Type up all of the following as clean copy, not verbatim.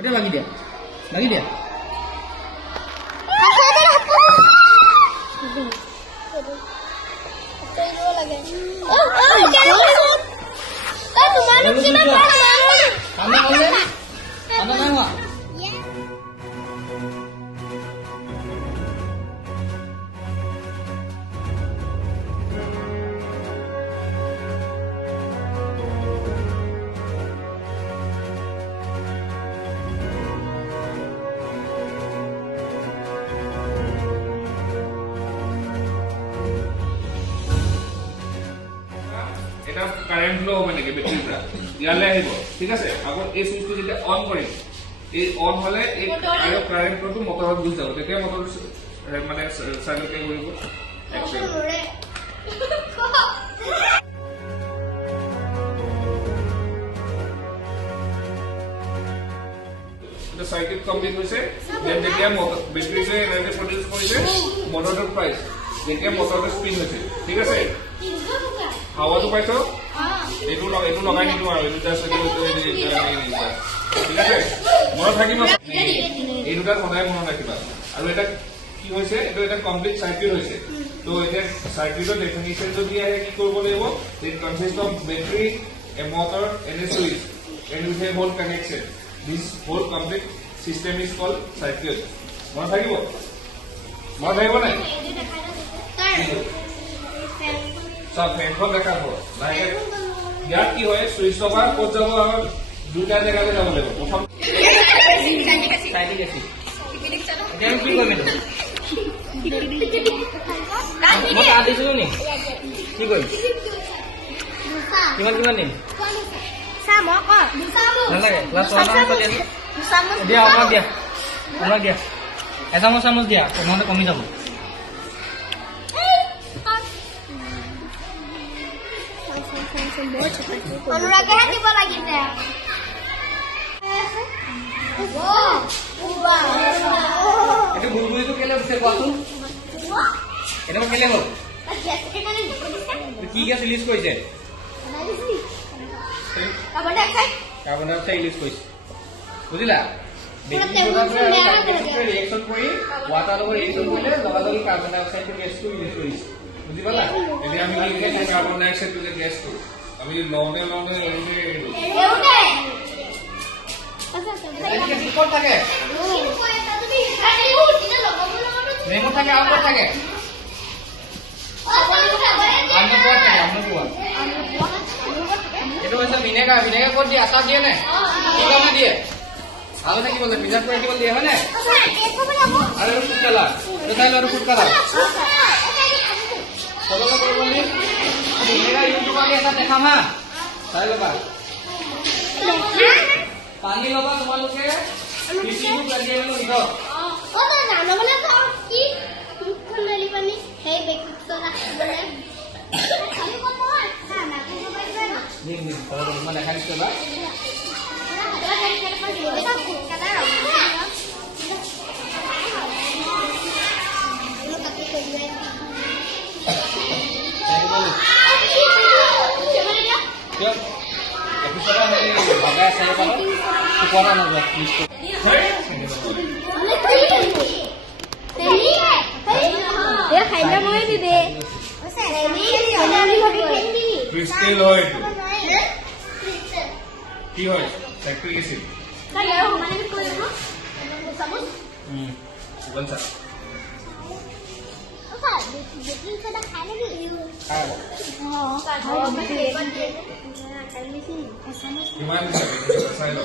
ওটা লাগি দিয়া লাগি দিয়া এটা কাৰেন্ট ফ্লো হবে নাকি ব্যাটাৰিৰ পৰা ইয়ালে আহিব ঠিক আছে আকৌ এই সুইচটো যেতিয়া অন কৰিম এই অন হলে এই আৰু কাৰেন্ট ফ্লোটো মটৰত গুচি যাব তেতিয়া মটৰ মানে চাইলেন্ট কৰিব একচুৱেলি the circuit complete হৈছে then যেতিয়া ব্যাটাৰিছে এনাৰ্জি প্ৰডিউস কৰিছে মটৰৰ প্ৰাইস যেতিয়া মটৰৰ স্পিন হৈছে ঠিক আছে হাৱাটো পাইছো এইটো লগাই নিদিও আৰু এইটো জাস্ট ঠিক আছে মনত থাকিব এই দুটা সদায় মনত ৰাখিবা আৰু এটা কি হৈছে এইটো এটা কমপ্লিট সাৰ্কিট হৈছে তো এটা সাৰ্কিটৰ ডেফিনিশন যদি আহে কি কৰিব লাগিব it consist of battery a motor and a switch and with a whole connection this whole complete system is called circuit মনত থাকিব নাই সব ফেনখন দেখা হ'ব লাইক ইয়াত কি হয় সুইচ অফার ক'ত যাব আৰু দুটা জায়গাতে যাব লাগিব প্ৰথম সাইডে গেছি এতিয়া কি কৰিম মই তা দিছিলো নি কি কৰিম কিমান দিম নালাগে ক্লাছ 1 চলি আছে দিয়া আমাক দিয়া এচামুচ দিয়া নহ'লে কমি যাব অনুৰাগেহে দিব লাগিছে এইটো বুলবুলিটো কেলে উঠিছে কোৱাচোন এটা কেলে হ'ল কি গেছ ৰিলিজ কৰিছে কাৰ্বন ডাই অক্সাইড ৰিলিজ কৰিছে বুজিলা ৰিয়েকশ্যন কৰি ৱাটাৰ লগত ৰিয়েকশ্যন কৰিলে লগালগি কাৰ্বন ডাই অক্সাইডটো গেছটো ৰিলিজ কৰিছে বুজি পালা এতিয়া আমি কি কাৰ্বন ডাই অক্সাইডটো গেছটো আমি লওঁতে ক'ত থাকে নেমু থাকে আৰু ক'ত থাকে এইটো হৈছে ভিনেগাৰ ক'ত দিয়ে আচাৰ দিয়ে নে কি কাৰণে দিয়ে ভালো থাকিবলৈ প্ৰিজাৰ্ভ কৰি ৰাখিবলৈ দিয়ে হয় নে আৰু ফুড কালাৰ এইটো চাই লোৱা ফুড কালাৰ সবকে কৰিব নি ভিনেগাৰ ইউজ কৰি এটা দেখাম হা চাই ল'বা পানী ল'বা তোমালোকে 50 to 20 ml ভিতৰত মই দেখাই দিছোঁ বা বাগাই আছে টুকুৰা নাযায় ক্ৰিস্টাল হয় কি হয় ফ্যাক্টৰি এসিড বলছা কিমান চাই লও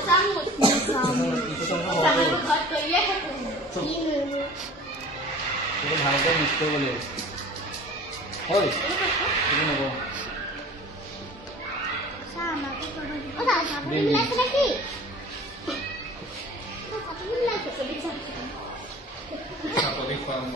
ভালকে মিক্স কৰিব লাগিব হয় চাপৰি ফাৰ্ম